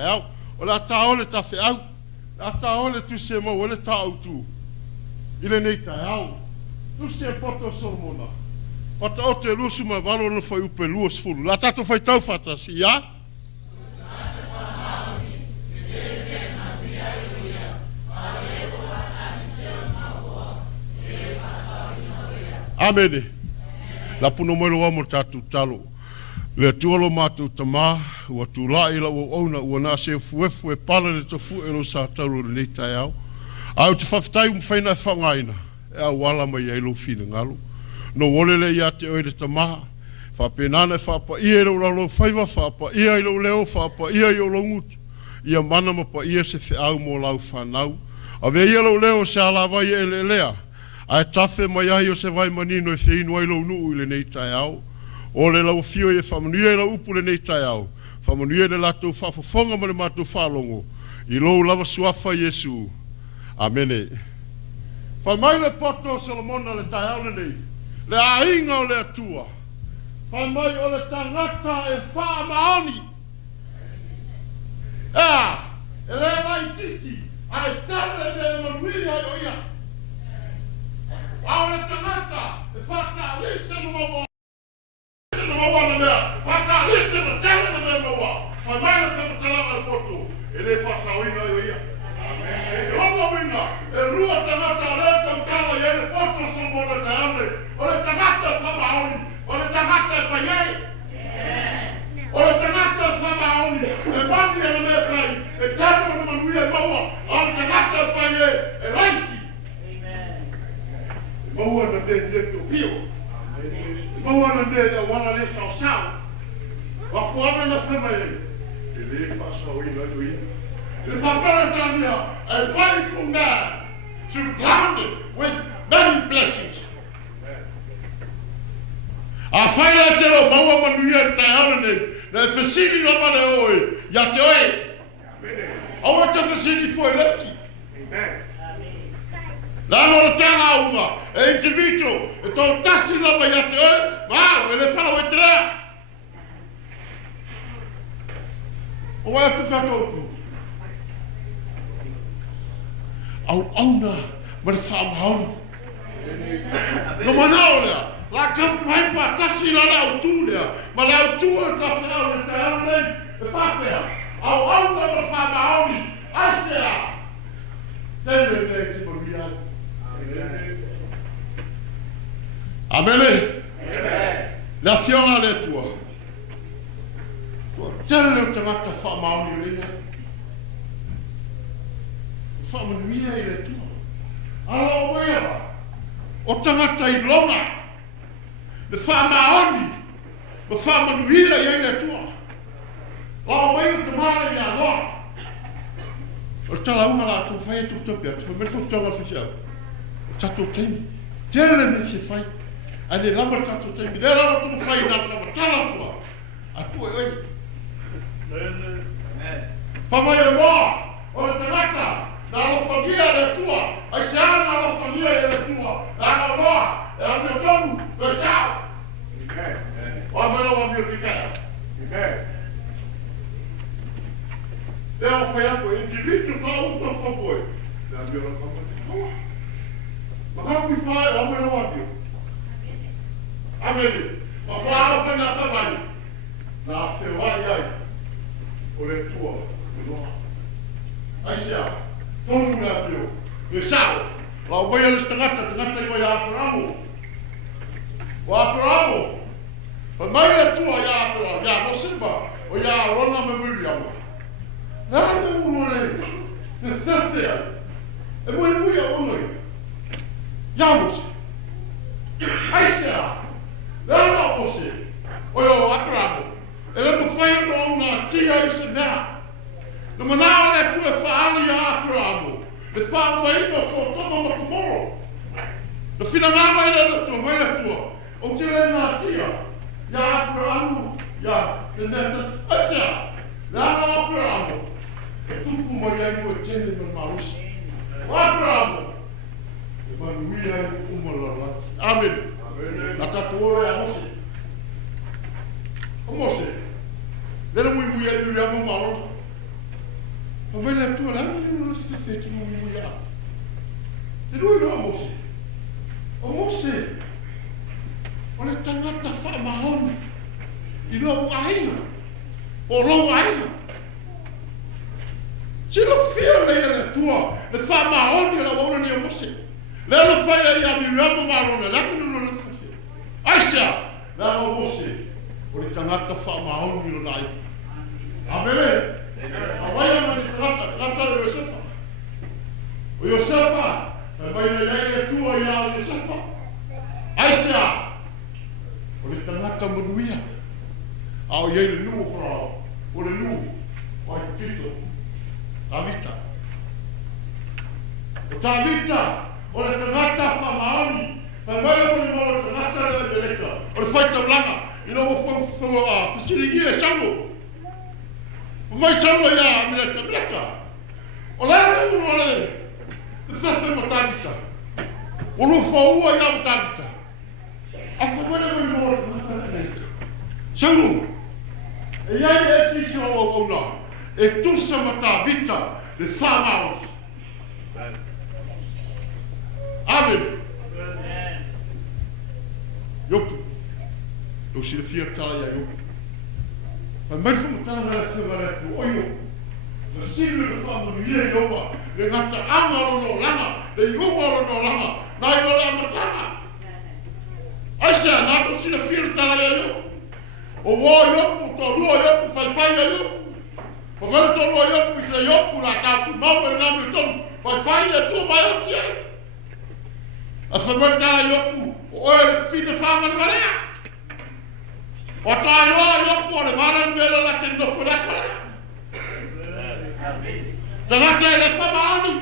Au, o la taole ta fe au. La taole tu se mo o le tau tu. Ile nei ta au. Tu se poto solmona. Pata o te lusu ma valo no fai upe luas fulu. La tato fai tau fata si ya. Amene. La puno mo lo mo tatu talo. Le tuolo mātou tamā, ua tūlā ila ua ouna, ua nā se fuefu e pala le tofu e lo sa tauru le nei tai au. Au te whaftai mwhaina e whangaina, e au wala mai e lo whina ngalo. No wole le ia te oe le tamā, whapenana e whapa ia e lo ralo whaiva, whapa ia i lo leo, whapa ia i o lo ngutu. Ia mana ma pa ia se whi au mō lau whanau. A ve ia lo leo se ala vai e le lea. A e tawhe mai ai o se vai manino e whinu ai lo nuu i le nei tai au. O le lau fio e Faamaoni e lau upu le nei tai au. Faamaoni e le latou whafafonga ma le mātou whalongo. I lou lava suafa Yesu. Amene. Whamai le poto Solomona le tai au le nei. Le ainga o le atua. Whamai o le tangata e Faamaoni. Ea, e le mai titi. A e tale me Manuia o ia. A o le tangata e whaka lisa no mawa. A faithful man, surrounded with many blessings. A whaia te ro maua Manuia te taihana nei, na e whasini rama le oe, ia te oe. Aua te whasini fo e lesi. Nā hora tanga aunga, e individual, e tau tasi lama ia te oe, maa, e le whala wai te rea. O wai atu katotu. Au auna, ma le Faamaoni. No manao lea, la campaign fa tasi la le au tū lea, ma le au tū e ka whenau le te au nei, e whapea. Au auna ma le Faamaoni, aisea. Tene nei te Manuia. Amene. La fionga le tua. Tene le tangata Faamaoni lea. Manuia i le tua. Ala o mea. O tangata i longa. Le Faamaoni. Ma Manuia i le tua. La o mea te mare i a loa. O tala unga la tō whai e tō tōpia. Te whamere tō tōnga whiwhiau. O tato teimi. Tele me se whai. A le lama tato teimi. Le rana tō whai nā whamatala tua. A pua e oi. Whamai e moa. O le tangata. Na alofangia le tua, ai se ana alofangia le tua, na loa, e a mea tonu, e sao. O a mea wa mea pika. E a whai ako, individu ka upa whapoe. E a mea la whapoe. Ma hapi whae, o a mea wa mea. Amene, ma wha awha na whamai. Na te wai ai, o le tua, e loa. Ai se a. Tonu mea pio. E sao. La o mai alis tangata ni mai Aperamo. O Aperamo. Pa mai le tua i Aperamo. Ia Mosimba. O ia Rona me muri ama. Nā me unu rei. Te thethea. E mui a unui. Ia Mose. Aisea. Nā Mose. O ia Aperamo. E le mo whai no una tia i se nea. No manao le tu e whaali a Aperamo. Le whaamaina so tama makumoro. Le whinanganga i le tua, mai le tua. O te le nā tia. Ia Aperamo. Ia te netas. Astea. Le ana Aperamo. E tuku mai ai mo e tene man marusi. Aperamo. E Manuia i mo umalala. Amen. Na tatu ore a Mose. O Mose. Lele mui ai uri a mo marosa. Pamai le tua langa ni no fe te mo mo ya. Te rui no Mose. O Mose. O le tangata Faamaoni. I lo ainga. O lo ainga. Silo fia le tua. Le Faamaoni la wona ni o Mose. Le lo fai ya mi ramo marona. La mi no le fe. Aisha. La o Mose. O le tangata Faamaoni lo nai. Amele. Awaya na ni tangata le Yosefa. O Yosefa. E mai le tua ya Yosefa. Aisha. O le tangata Manuia. Ao ye le nuo fra. O le nuo. O i tito. Tavita. O Tavita. O le tangata Faamaoni. Mai mai le mo le tangata le leka. O le faita blanga. You know for facility e sango. Mai sango ya mileka. O le Faifeau matavita. O lo fo ua ya matavita. A famana mo le matavita. Sango. E ia e si o na. E tusa matavita le Faamaoni. Amen. Yopu. Eu se fia tala ya yopu. Mas mais como tala na semana tu oio. No siglo de Faamaoni yopa. Le ngata anga no langa. Le yopa no langa. Nai no la matanga. Aisha na to se fia tala ya yopu. O wo yopu to ro yopu Faifeau ya yopu. O ngalo to ro yopu se yopu la ta fu mau na me ton. Faifeau ya tu mai o tie. A famana tala yopu. O le fi de Faamaoni malea. O tāioa yopu o le mara mele la te no furasa. Tangata e le Faamaoni.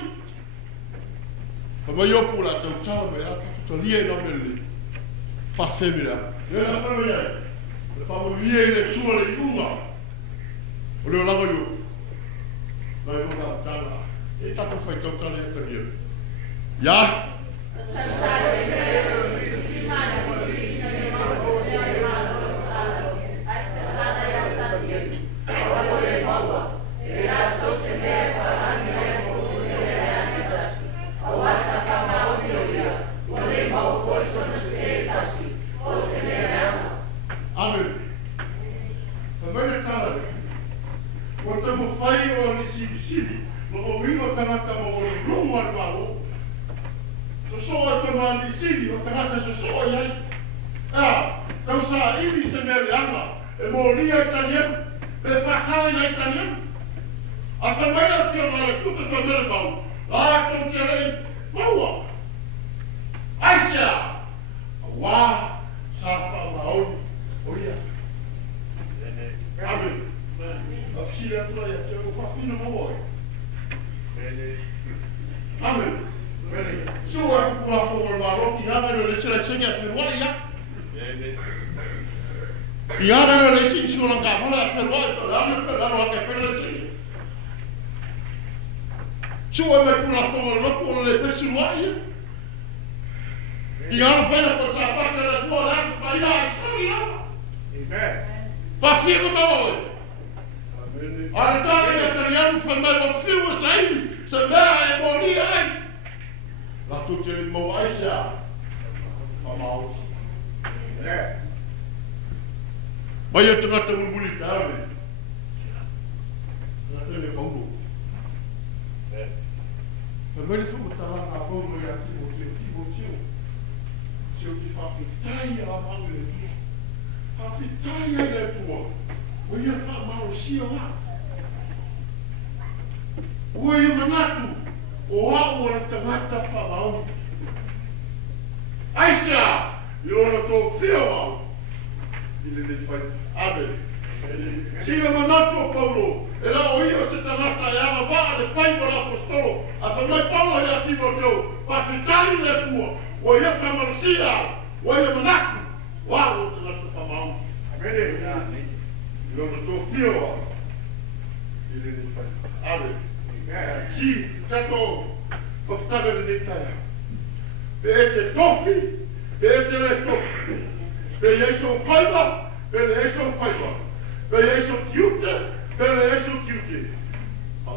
Kama yopu la te utala me la to lie no mele. Fa femira. Le la famia. Le Faamaoni lie le tua le unga. O le langa yopu. Na yo la tala. E tato fai tala e tania. Ya.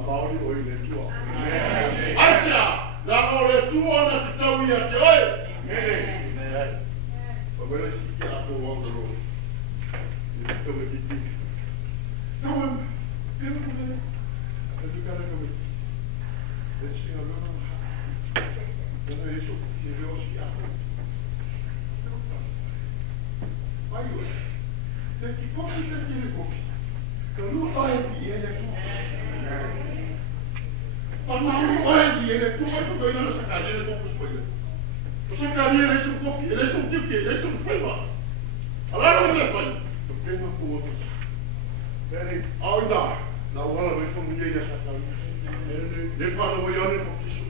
Faamaoni o i le tua. Asia, la o le tua na te tau ia te oi. Pamela si ki a tō wanga ro. Ni te tau me kiti. Kawan, kena kone. E tu kare kame. E te singa mea maha. Kena e so ki reo si a tō. Ai oi. Te ki koki te ki le koki. Ka lua e ki e le tua. Pamau oe ki e le tua. E tu koina sa kare le tōku spoile. O sa kare le so kofi. E le so tiuke. E le so whaiwa. Alara le whai. Ka pena kua kasa. Au nā, nā wala me whangia ia sa tau. Ne whana mo ione mo kiso.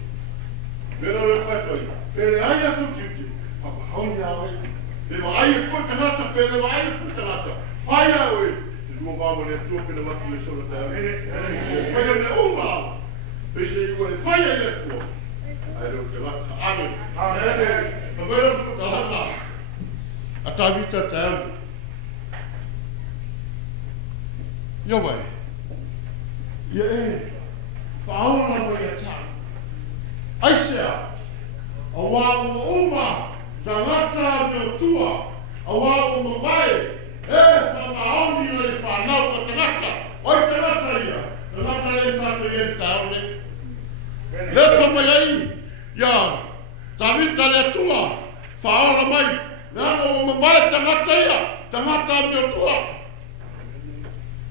Mera me whaitai. Pere ai aso tiuti. Whakahauni awe. Me wa ai e kua tangata. Pere wa ai e kua tangata. Whai awe. Te rua māma ne tua pena maki le sora te awe. Whai ane uma awa. Pese i kua e whai ai le tua. Ai reo tangata. Amen. Amen. Ma mera futa langa. A tāwita te awe. Ia wai, ia e, whaona wai a tā. Aisea, a wā o uma, tangata me tua, a wā o mawai, e Faamaoni o i whanau ka tangata, oi tangata ia, tangata le tātou i e tāone. Le whamaiai, ia, tawita le tua, whaona mai, nana o mawai tangata ia, tangata me tua.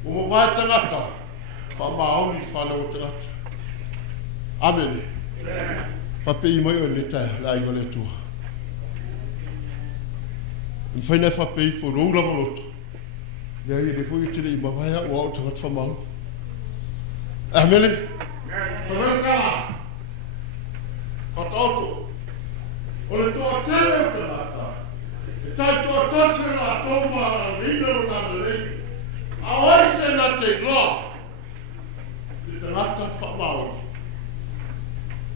O mai tangata, Faamaoni whanau o tangata. Amen. Whapei mai o le tae, la ingo le tua. Mwhainai whapei fo roura maloto. Lea i le fui tine i mawaya o au tangata whamau. Amen. Mareka. Whataoto. O le toa tere o tangata. E tai toa tase la toma la vina o nana lei. Awai se na te loa. Te tangata Faamaoni.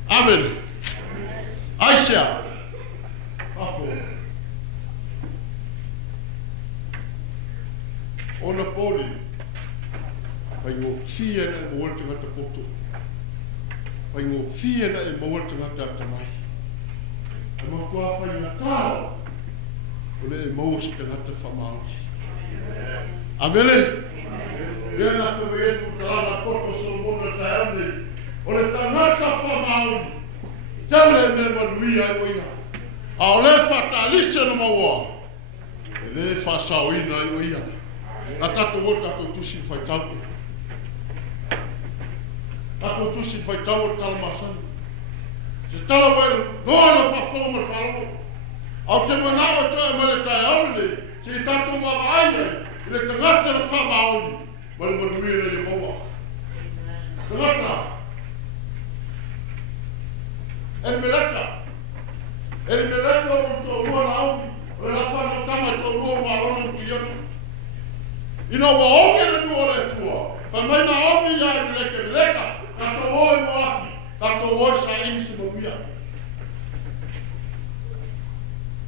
Amen. Aisea. Apo. Ona poli. Pai ngō fia na e mawal tangata poto. Pai ngō fia na e mawal tangata atamai. E matua pai na tāo. Ole e mawal si tangata Faamaoni. Amele. Ia na koe e putarana poto Solomona taeane. O le tangata Faamaoni. Tele me Manuia i oia. A o le whatalise no maua. E le whasauina i oia. Na tato o tato tusi whaitau. Tato tusi whaitau o talamasani. Se tala wairu, noa na whawhonga me whalomo. Au te manawa toa mele taeane. Se tato mawaaine. Le tangata na Faamaoni, mara Manuia na i maua. Tangata. Ele meleka o tō rua na aumi, o le lawhana tama tō rua marona ku iana. Ina wa oke na nua le tua, pa mai na aumi ia e meleka, ka tō oi mo aki, ka tō oi sa inisi mo mia.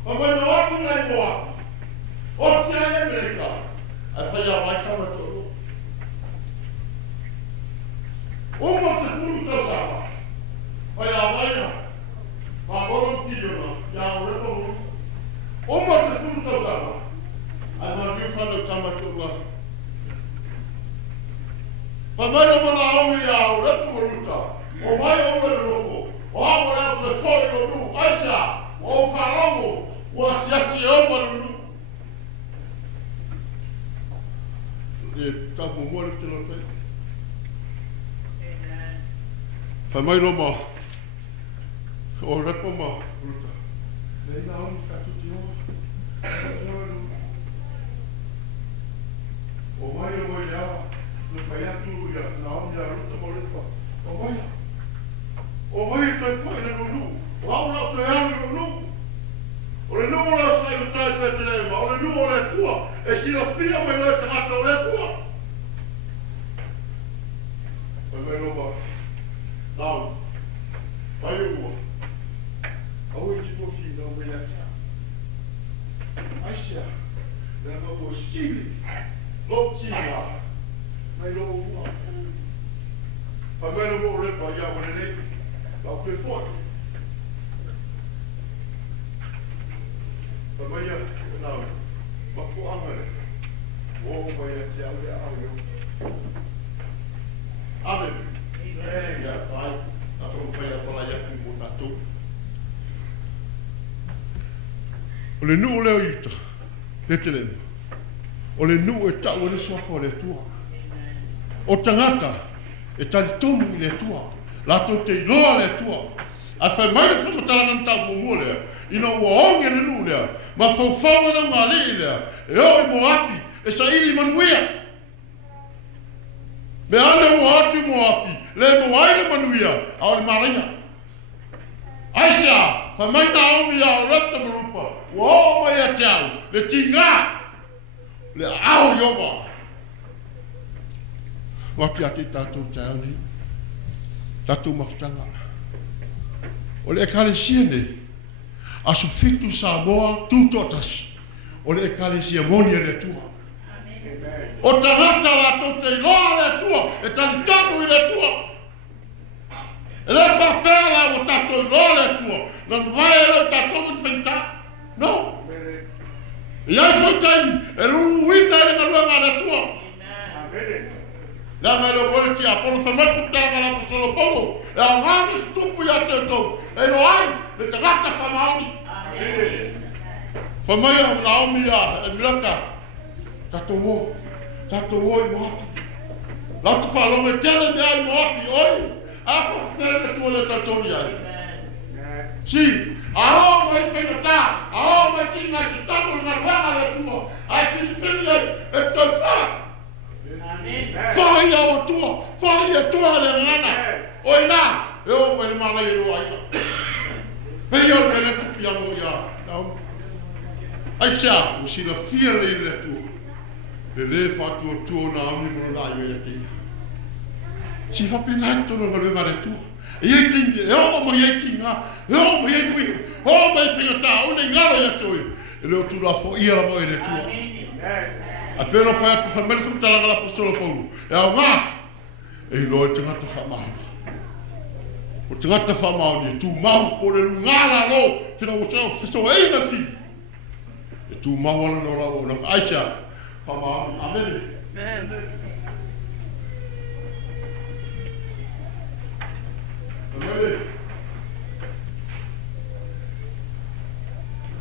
Pa mai na atu nei mo aki, o tia e meleka, ai whai a mai kama tō rua. Uma te furu tau sama, whai a waia, ma boron kidona, ia o repa muru. Uma te furu tau sama, ai ma riu whanau tama tō rua. Pa mai na mana aumi ia o repa muruta, o mai o mene roko, o awa ea te whore no nu, aisa, o wharango, o asiasi e o manu nu. E tapu mwere te no tei. Pa mai roma, o repa ma, ruta. Nei na aumi katuti hoa. O mai o mai awa, no pai atu ia, na aumi a ruta mo repa. O mai. O mai te whai na nunu. O aura te anu nunu. O le nuu la sai o tai pete nema. O le nuu o le tua. E sila fia mai le tangata o le tua. Pai mai roma. Nau. Pai o ua. Au e tiko ki nau mea kia. Aisea. Nea mau o sili. Lopti ma. Amen. Ya, pai. Tato pai apola ya ku tato. O le nu leo ita. Tetelen. O le nu e tau le sofa o le tua. O tangata e tali tomu i le tua. Lato te iloa le tua. A fai mai le whamatalanga na tau mungu lea. Ina ua onge le nu lea. Ma Faifeau na ngā lea lea. E o i mo api. E sa ili Manuia. Me ane mo atu mo api. Le mo aile Manuia. A o le maraia. Aisa. Fai mai na ongi a o rata marupa. Ua o mai a te au. Le tinga. Le au yoga. Wapi ati tātou te au ni. Tātou mafutanga. O le ekalesia nei. Aso fitu Samoa tūtotasi. O le ekalesia moni e le tua. O tangata la tau te iloa le tua. E tali tanu i le tua. E le whapela o tātou iloa le tua. Nan vai e le tātou mi whaita. No. E ai whaitaini. E lulu wina e le ngaluanga le tua. La mai lo vole ti apolo fa mai puttana la solo polo e a ngani stupu ya te to e lo ai le tagata Faamaoni fa mai a Naomi ya e milaka tato wo i moapi la tu fa lo me tele me ai moapi oi a fa fere tu le tato ya si a o mai fe ta a o mai tinga ki tato na vara le tuo ai fin e to fa Fai o tua, fai a tua le rana. Oi lá, eu vou me mandar ir lá. Vem eu que não tu pia mo ya. Não. Ai xa, o si la fia le tu. Le fa tu na mi mo na yo ya ti. Si fa pena tu no le va tu. E ai tinga, eu mo ia tinga. Eu mo ia tu. O mai finga ta, o ne ngala ya tu. Ele tu la fo ia mo ele tu. A pena pai atu família foi talanga lá pro solo Paulo. É o ngā. E lo te ngata Faamaoni. O te ngata Faamaoni tu mau o le ngala lo. Fina o tau fiso e na fi. E tu mau ala no la o na Aisha. Faamaoni. Amen. Amen.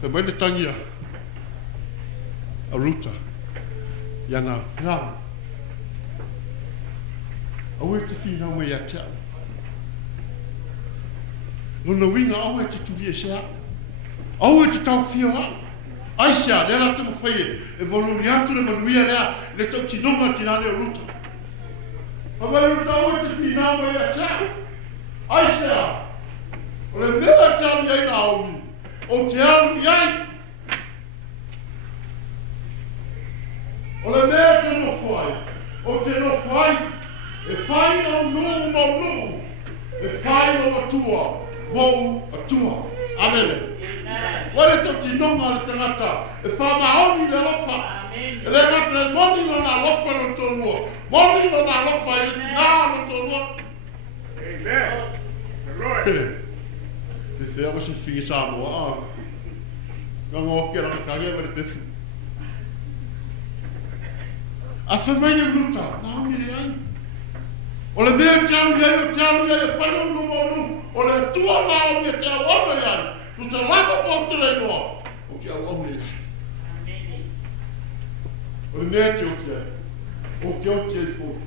Amen tangia. A ruta. Yana, now. I wait to feel how we are tell. When the wing, I wait to be a share. I wait to tell fear up. I shall, then I took a fire. And Voluniato, when we are there, let us know what in our route. But when I wait to feel how we are tell. I shall. Well, the miller tell me now. Oh, tell me, I. O le mea te no fai, o te no fai, e fai no no, e fai no atua, mou atua. Amen. Wale to ti nonga le tangata, e Faamaoni le lofa, e le ngata moni no na lofa no tonua, moni no na lofa e tina no tonua. Amen. E fea se fingi Samoa, ngango ke la kage wale pefu. A famiglia brutta, Naomi le ai. O le mea te anu iai, e whanau no monu. O le tua Naomi e te awana iai. Tu te lava po te rei noa. O te awana iai. O le mea te o te ai. O te o te ai fo.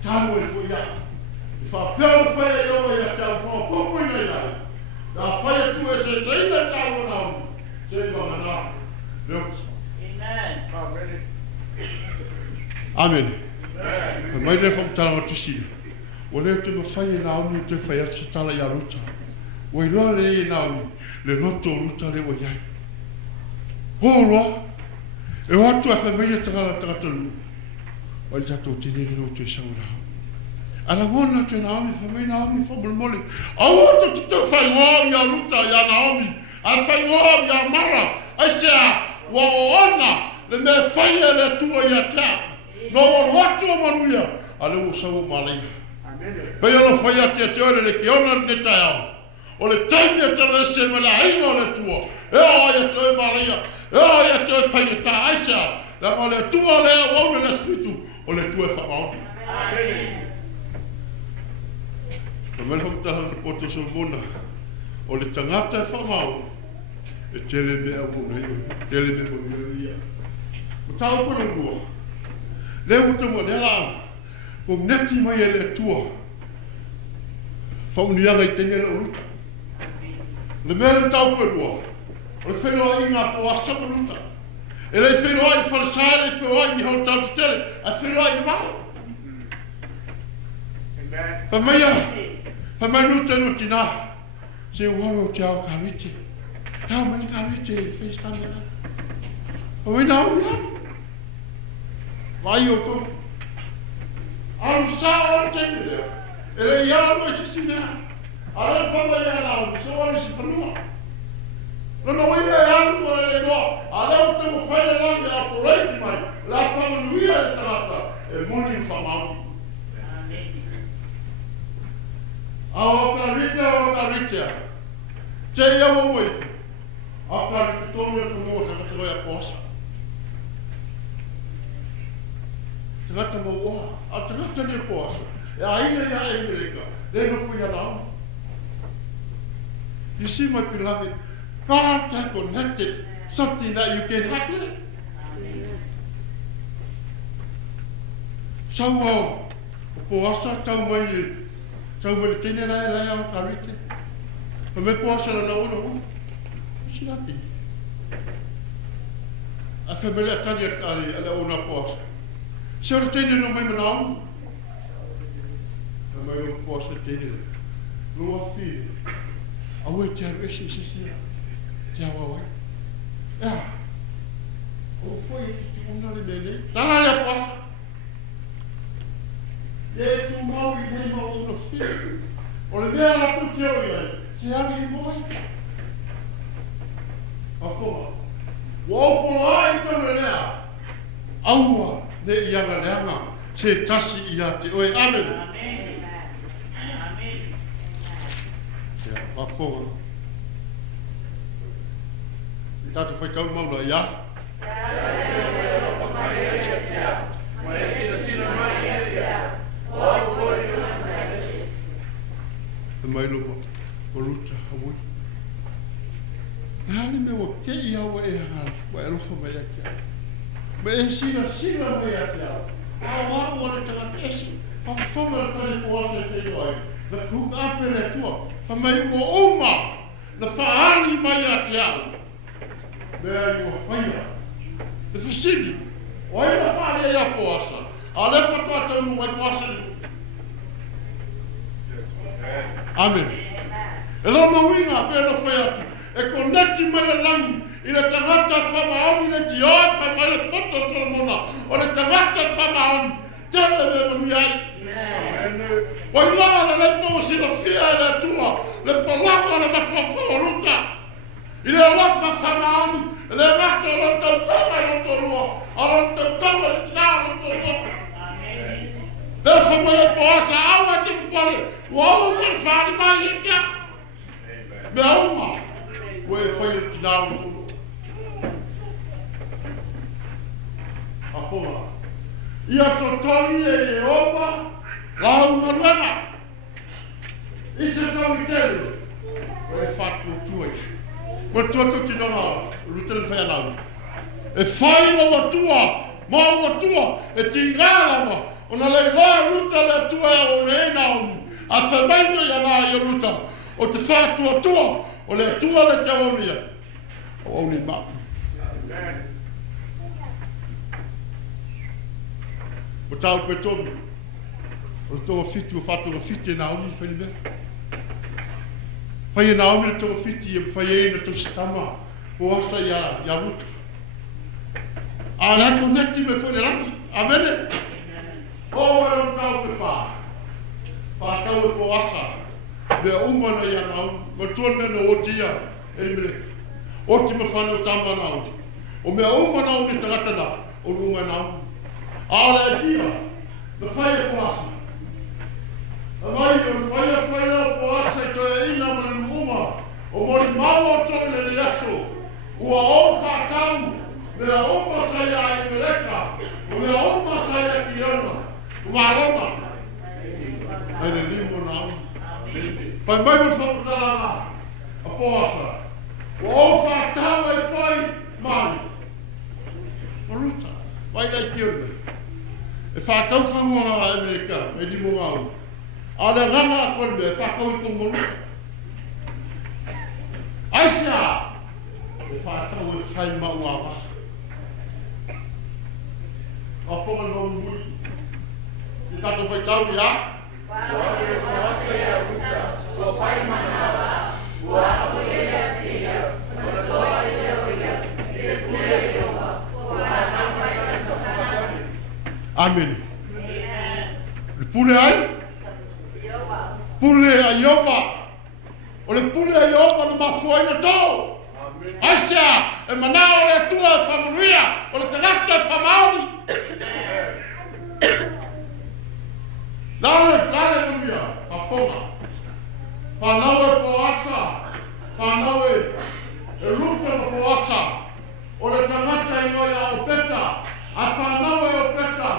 Tano e fo iai. I whapea le whaia i oa ia te au whapopo ina iai. Nā whaia tu e se seina te awana Naomi. Te iwa ngana. Leotis. Amen. Amen. Mai le fam tala o tusi. O le te mawhai e Naomi te whai ati tala i a ruta. O i loa le e Naomi, le loto ruta le o iai. Ho loa, e o atu a whamei e tangata lu. O i tato te nere o te saura. Ala ngona te Naomi, whamei Naomi whamole. Au atu te te whai ngoa i a ruta i a Naomi. A whai ngoa i a mara. Ai sea, wa o ona, le me whai e le tua i a tea. No watu o Manuia, ale o sawo malai. Pei ono whai ati a te ore le ki ona ne tai au. O le taimi a tala e se me la inga o le tua. E o ai a te malai, e o ai a te whai e ta aisa. La o le tua le a wau le sfitu. o le tua Faamaoni. Na mele whamtala na poto sa mona, o le tangata Faamaoni, e tele mea muna iwa, tele mea muna ia. Ma tau kona mua, le uta mua le la, ko neti mai e le tua, whaunianga I tenge le uruta. Le mea le tau kona mua, o le whenua inga po asa uruta. E le whenua I whalasai, le whenua I hau tau te tele, a whenua I mao. Fa mai no tenu tina. Se waro chao karite. How many karite face time? O we now ya. Vai o to. Al sa o tenu. Ele ya mo se sina. Ala fa mai ala, so wala se fanua. No we ya no le no. Ala o temu fa le la ya operate mai. La fa Manuia le trata. E moni Faamaoni. Ao karite. Te ia mo moi. Ao karite tonu e kumo ka te roia posa. Te gata mo oa. A te gata ne posa. E aina ia e mereka. Le no kui alau. You see my beloved, God has connected something that you can handle. Sau poasa tau mai tau mai tene lai au karite. Pa me poasa na una. Sinati. A family atani akari ala una poasa. Se ora tene no mai manau. Pa mai no poasa tene. No afi. Awe te aresi sisi. Te awa. Ya. O foi te una le mele. Tala ya poasa. E tu mau I nei mau uno fiu. O le mea la tu teo I se ari I moi. A fua. Wa opolo ai tau lea. Aua ne ianga leanga. Se tasi I te oe. Amen. Amen. A fua. I tatu whai tau mauna ia. E mai lopa, o ruta hawui. Nani me wa kei awa e hana, wa e rofa mai ake au. Me e sira mai ake au. Awa wane tangata esi, whakawhama na kare kuasa e te iwai. Na kuka ape le tua, wha mai ua uma, na whaani mai ake au. Mea I ua whaia. E whisini, o e na whaani e a kuasa. A le whakata unu mai kuasa ni. Amen. E lo mawinga pe no foi atu. E connecti mele langi I le tangata Faamaoni le ti oe fa mele poto solomona. O le tangata Faamaoni tele me Manuia. O I la le po si lo fia le tua. Le palava le Faifeau luta. I le lafa Faamaoni. Le mato lo tautama lo tolua. O lo tautama le tina lo tolua. Le whamai po asa awa te kupare. Ua me whaari mai e tia. Me auma. Ua e whai o tinao tulu. A ponga. Ia totoni e opa. Lauga ruema. I se tau I tele. Ua e whatu o tuai. Ua tuato tinonga. Rutele Failauga. E whai lawa tua. Maua tua. E tingala ona le loa ruta le tua o le ena onu. A whamaino I ana I ruta. O te whātua tua. O le tua le te aonia. O auni maa. O tau pe tomi. O le tonga fiti o whātua fiti e naomi whani mea. Whai e naomi le tonga fiti e whai e na to sitama. O asa ia ruta. A la connecti me whai le rangi. Amene. O e o tau pe wha. Wha tau e po asa. Mea umana ia nau. Ma tuan mena o tia. E mire. O ti me whanu tamba nau. O mea umana o ni tangatana. O runga nau. A la e tia. Na whai e po asa. A mai o whai e po asa e toi e ina mana uma. O mori maua toi le le aso. Ua o wha tau. Mea umma sai a i meleka. O mea umma sai a ki anu. Umalona. Ai le limo na. Pai mai mo whakatanga. A poasa. O whakatawa e whai mani. Maruta. Vai dai pione. E whakau whanua a Amerika. E limo ngau. A le nganga a kone e whakau i kong maruta. Aisia. E whakatau e whai mauawa. A ponga no mui. I tato whai tau ia. Amen. Le pule ai? Pule a Iowa. O le pule a Iowa no mafua ina tau. Aisia, e manao e tua e Manuia, o le tagata e Faamaoni. Lale Manuia, a fonga. Whanau e poasa, whanau e ruta na poasa, o le tagata i noia o peta, a whanau e o peta,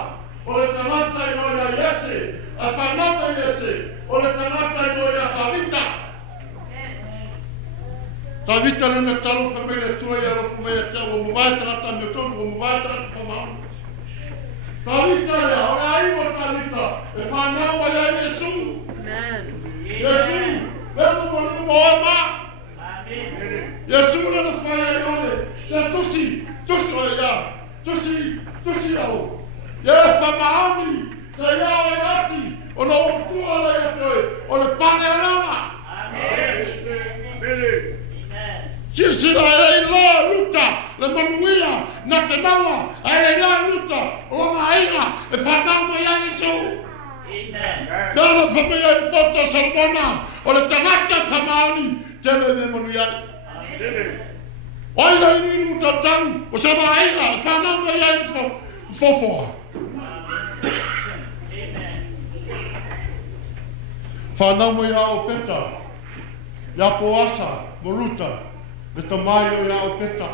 o le tagata i noia Iese, a whanau e Iese, o le tagata i noia Tavita. Tavita lena talo whamele tua i arofu mea tea, o mwai tagata me tonu, o mwai tagata Faamaoni. Tavita lea, o le aiwa Tavita, e whanau ai ai Yesu. Yesu, lena monu moa ma. Yesu lena whai ai ole, te tusi o ia, tusi au. Ye Faamaoni, te ia o e ati, o na opua le atoe, o le pane o lama. Sisira e loa luta, le Manuia, na te maua, e loa luta, o na inga, e whanau mai a Yesu. Nara whamea i pota Salmona, o le tagata Faamaoni, tele me Manuia. Oina i ninu tataru, o sa na inga, e whanau mai a fofoa. Whanau mai a o peta, ia poasa, moruta, le tamai o ia o peta.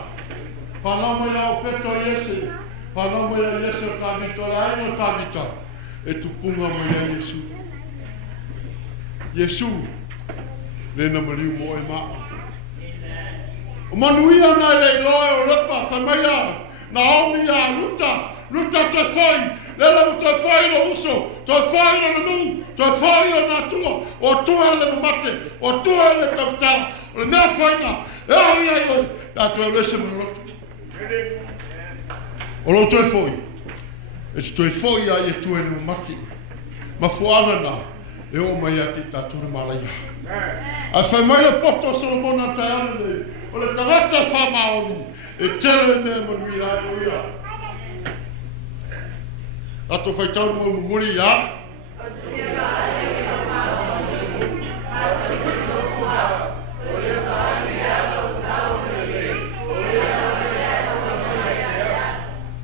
Whanau mai a o peta o Iese, whanau mai a Iese o Tavita, o aina o Tavita, e tupunga mai a Yesu. Yesu, rena mariu mo e maa. O Manuia na le loe o lepa, whamaia, Naomi a luta te whai, lela o te whai no uso, te whai no na mu, te whai o na tua, o tua le mamate, o tua le tautara, o le mea whaina, e ahi ai oi, a tua rese mo rotu. O lo te whai, e te whai ai e tua le mamate, ma fuangana, e o mai a te tature malaia. A whai mai le poto Solomona te ane le, o le tagata Faamaoni, e tele me Manuia ai oia. Ato whai tauru mo muri ia.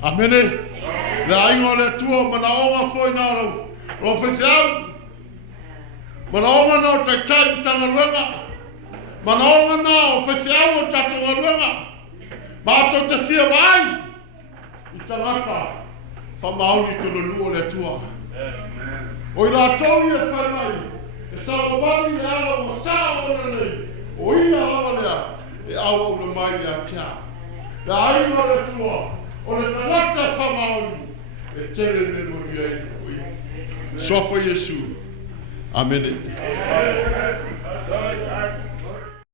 Amene. Le aingo le tua mana onga foi na lo. Lo Faifeau. Mana onga no tai tai tanga luenga. Mana onga no Faifeau o tatonga luenga. Ma ato te fia vai. I tangata. Faamaoni tono luo le tua. O ina tau i e whai mai. E sarawani le ala o sao o nei. O ina ala lea. E awa ula mai i a tia. Le ainga le tua. O le tangata Faamaoni. E tere me Manuia i Sofa Yesu. Amen.